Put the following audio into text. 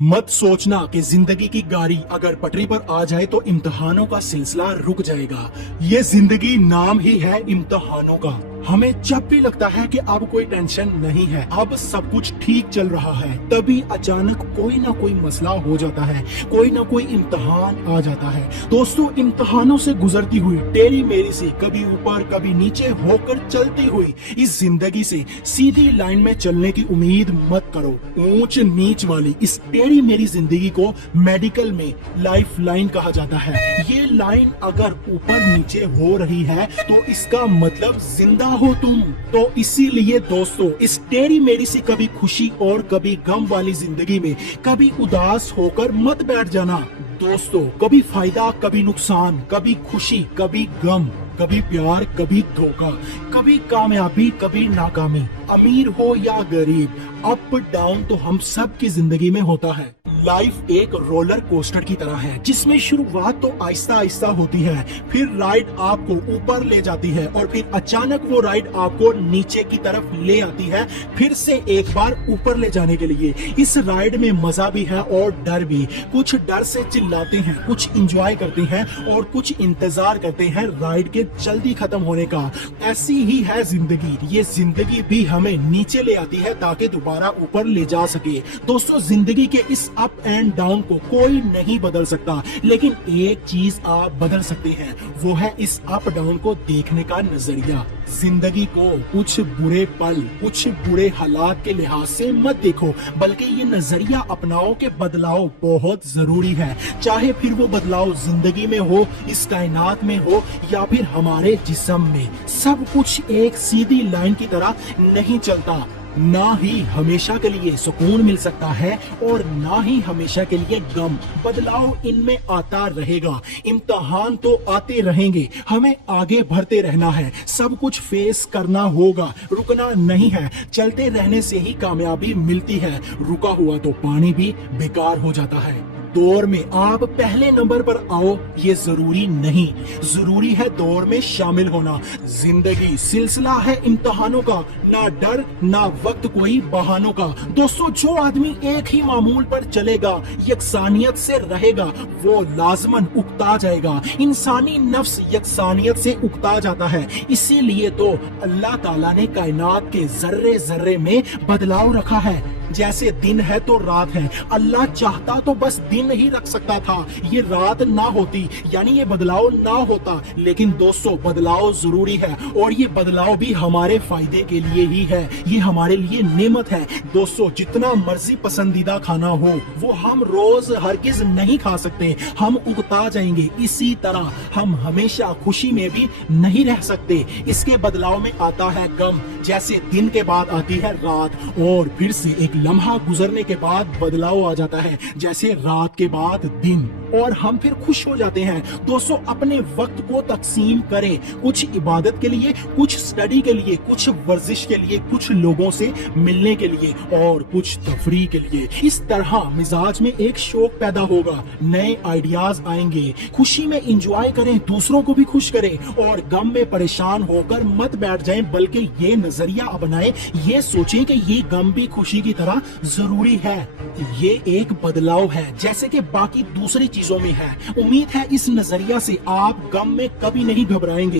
मत सोचना कि जिंदगी की गाड़ी अगर पटरी पर आ जाए तो इम्तिहानों का सिलसिला रुक जाएगा। ये जिंदगी नाम ही है इम्तिहानों का। हमें जब भी लगता है कि अब कोई टेंशन नहीं है, अब सब कुछ ठीक चल रहा है, तभी अचानक कोई ना कोई मसला हो जाता है, कोई ना कोई इम्तिहान आ जाता है। दोस्तों, इम्तिहानों से गुजरती हुई टेढ़ी मेढ़ी सी, कभी ऊपर कभी नीचे होकर चलती हुई इस जिंदगी से सीधी लाइन में चलने की उम्मीद मत करो। ऊंच नीच वाली इस टेढ़ी मेरी जिंदगी को मेडिकल में लाइफ लाइन कहा जाता है। ये लाइन अगर ऊपर नीचे हो रही है तो इसका मतलब जिंदा हो तुम। तो इसीलिए दोस्तों, इस टेढ़ी मेढ़ी सी कभी खुशी और कभी गम वाली जिंदगी में कभी उदास होकर मत बैठ जाना। दोस्तों, कभी फायदा कभी नुकसान, कभी खुशी कभी गम, कभी प्यार कभी धोखा, कभी कामयाबी कभी नाकामी, अमीर हो या गरीब, अप डाउन तो हम सब की जिंदगी में होता है। लाइफ एक रोलर कोस्टर की तरह है जिसमें शुरुआत तो आहिस्ता आहिस्ता होती है, फिर राइड आपको ऊपर ले जाती है और फिर अचानक वो राइड आपको नीचे की तरफ ले आती है, फिर से एक बार ऊपर ले जाने के लिए। इस राइड में मजा भी है और डर भी। कुछ डर से चिल्लाते हैं, कुछ इंजॉय करते हैं और कुछ इंतजार करते हैं राइड के जल्दी खत्म होने का। ऐसी ही है जिंदगी। ये जिंदगी भी हमें नीचे ले आती है ताकि दोबारा ऊपर ले जा सके। दोस्तों, जिंदगी के इस अप एंड डाउन को कोई नहीं बदल सकता, लेकिन एक चीज आप बदल सकते हैं, वो है इस अप डाउन को देखने का नजरिया। जिंदगी को कुछ बुरे पल, कुछ बुरे हालात के लिहाज से मत देखो, बल्कि ये नजरिया अपनाओ कि बदलाव बहुत जरूरी है। चाहे फिर वो बदलाव जिंदगी में हो, इस कायनात में हो या फिर हमारे जिस्म में, सब कुछ एक सीधी लाइन की तरह नहीं चलता। ना ही हमेशा के लिए सुकून मिल सकता है और ना ही हमेशा के लिए गम। बदलाव इनमें आता रहेगा, इम्तिहान तो आते रहेंगे, हमें आगे बढ़ते रहना है, सब कुछ फेस करना होगा, रुकना नहीं है। चलते रहने से ही कामयाबी मिलती है, रुका हुआ तो पानी भी बेकार हो जाता है। दौर में आप पहले नंबर पर आओ ये जरूरी नहीं, जरूरी है दौर में शामिल होना। जिंदगी सिलसिला है इम्तिहानों का, ना डर ना वक्त कोई बहानों का। दोस्तों, जो आदमी एक ही मामूल पर चलेगा, यकसानियत से रहेगा, वो लाजमन उकता जाएगा। इंसानी नफ्स यकसानियत से उकता जाता है। इसीलिए तो अल्लाह ताला ने कायनात के जर्रे जर्रे में बदलाव रखा है। जैसे दिन है तो रात है, अल्लाह चाहता तो बस दिन ही रख सकता था, ये रात ना होती, यानी ये बदलाव ना होता। लेकिन दोस्तों, बदलाव जरूरी है और ये बदलाव भी हमारे फायदे के लिए ही है, ये हमारे लिए नेमत है। दोस्तों, जितना मर्जी पसंदीदा खाना हो वो हम रोज हरगिज नहीं खा सकते, हम उगता जाएंगे। इसी तरह हम हमेशा खुशी में भी नहीं रह सकते, इसके बदलाव में आता है गम। जैसे दिन के बाद आती है रात और फिर से एक लम्हा गुजरने के बाद बदलाव आ जाता है, जैसे रात के बाद दिन, और हम फिर खुश हो जाते हैं। दोस्तों, अपने वक्त को तकसीम करें, कुछ इबादत के लिए, कुछ स्टडी के लिए, कुछ वर्जिश के लिए, कुछ लोगों से मिलने के लिए और कुछ तफरीह के लिए। इस तरह मिजाज में एक शौक पैदा होगा, नए आइडियाज आएंगे। खुशी में इंजॉय करें, दूसरों को भी खुश करें और गम में परेशान होकर मत बैठ जाएं, बल्कि ये नजरिया अपनाएं, ये सोचें कि ये गम भी खुशी की तरह जरूरी है। ये एक बदलाव है जैसे कि बाकी दूसरी चीजों में है। उम्मीद है इस नजरिया से आप गम में कभी नहीं घबराएंगे।